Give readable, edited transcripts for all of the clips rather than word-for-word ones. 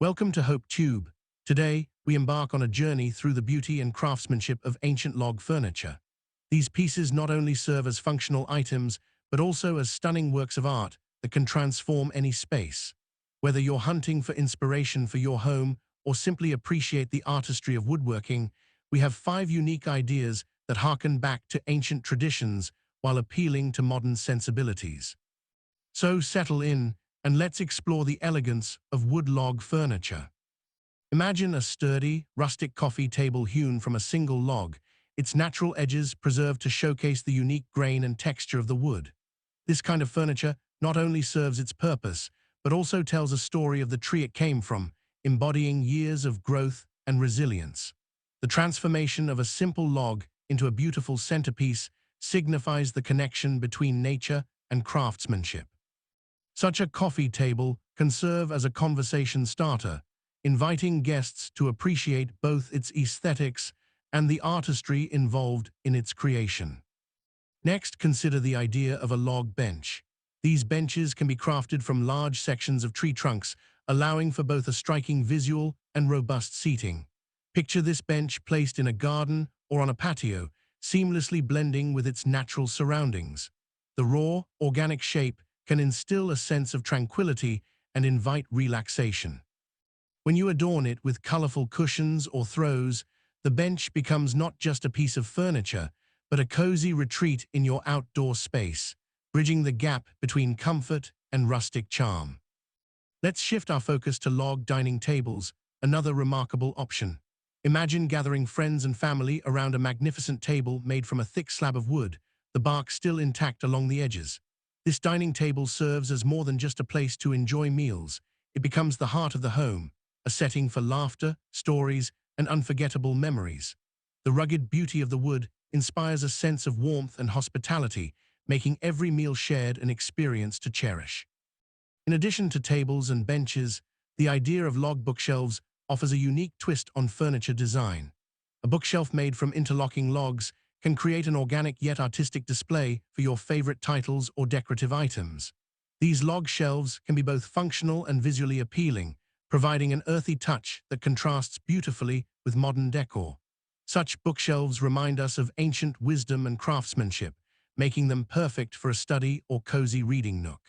Welcome to Hope Tube. Today, we embark on a journey through the beauty and craftsmanship of ancient log furniture. These pieces not only serve as functional items, but also as stunning works of art that can transform any space. Whether you're hunting for inspiration for your home or simply appreciate the artistry of woodworking, we have 5 unique ideas that harken back to ancient traditions while appealing to modern sensibilities. So settle in and let's explore the elegance of wood log furniture. Imagine a sturdy, rustic coffee table hewn from a single log, its natural edges preserved to showcase the unique grain and texture of the wood. This kind of furniture not only serves its purpose, but also tells a story of the tree it came from, embodying years of growth and resilience. The transformation of a simple log into a beautiful centerpiece signifies the connection between nature and craftsmanship. Such a coffee table can serve as a conversation starter, inviting guests to appreciate both its aesthetics and the artistry involved in its creation. Next, consider the idea of a log bench. These benches can be crafted from large sections of tree trunks, allowing for both a striking visual and robust seating. Picture this bench placed in a garden or on a patio, seamlessly blending with its natural surroundings. The raw, organic shape can instill a sense of tranquility and invite relaxation. When you adorn it with colorful cushions or throws, the bench becomes not just a piece of furniture, but a cozy retreat in your outdoor space, bridging the gap between comfort and rustic charm. Let's shift our focus to log dining tables, another remarkable option. Imagine gathering friends and family around a magnificent table made from a thick slab of wood, the bark still intact along the edges. This dining table serves as more than just a place to enjoy meals. It becomes the heart of the home, a setting for laughter, stories, and unforgettable memories. The rugged beauty of the wood inspires a sense of warmth and hospitality, making every meal shared an experience to cherish. In addition to tables and benches, the idea of log bookshelves offers a unique twist on furniture design. A bookshelf made from interlocking logs can create an organic yet artistic display for your favorite titles or decorative items. These log shelves can be both functional and visually appealing, providing an earthy touch that contrasts beautifully with modern decor. Such bookshelves remind us of ancient wisdom and craftsmanship, making them perfect for a study or cozy reading nook.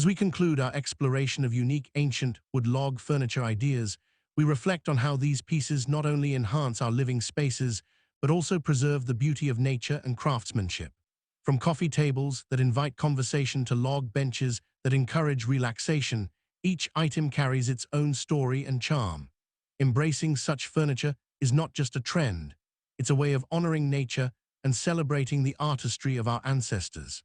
As we conclude our exploration of unique ancient wood log furniture ideas, we reflect on how these pieces not only enhance our living spaces, but also preserve the beauty of nature and craftsmanship. From coffee tables that invite conversation to log benches that encourage relaxation, each item carries its own story and charm. Embracing such furniture is not just a trend, it's a way of honoring nature and celebrating the artistry of our ancestors.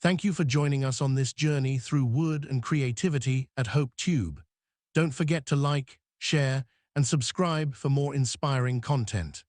Thank you for joining us on this journey through wood and creativity at Hope Tube. Don't forget to like, share, and subscribe for more inspiring content.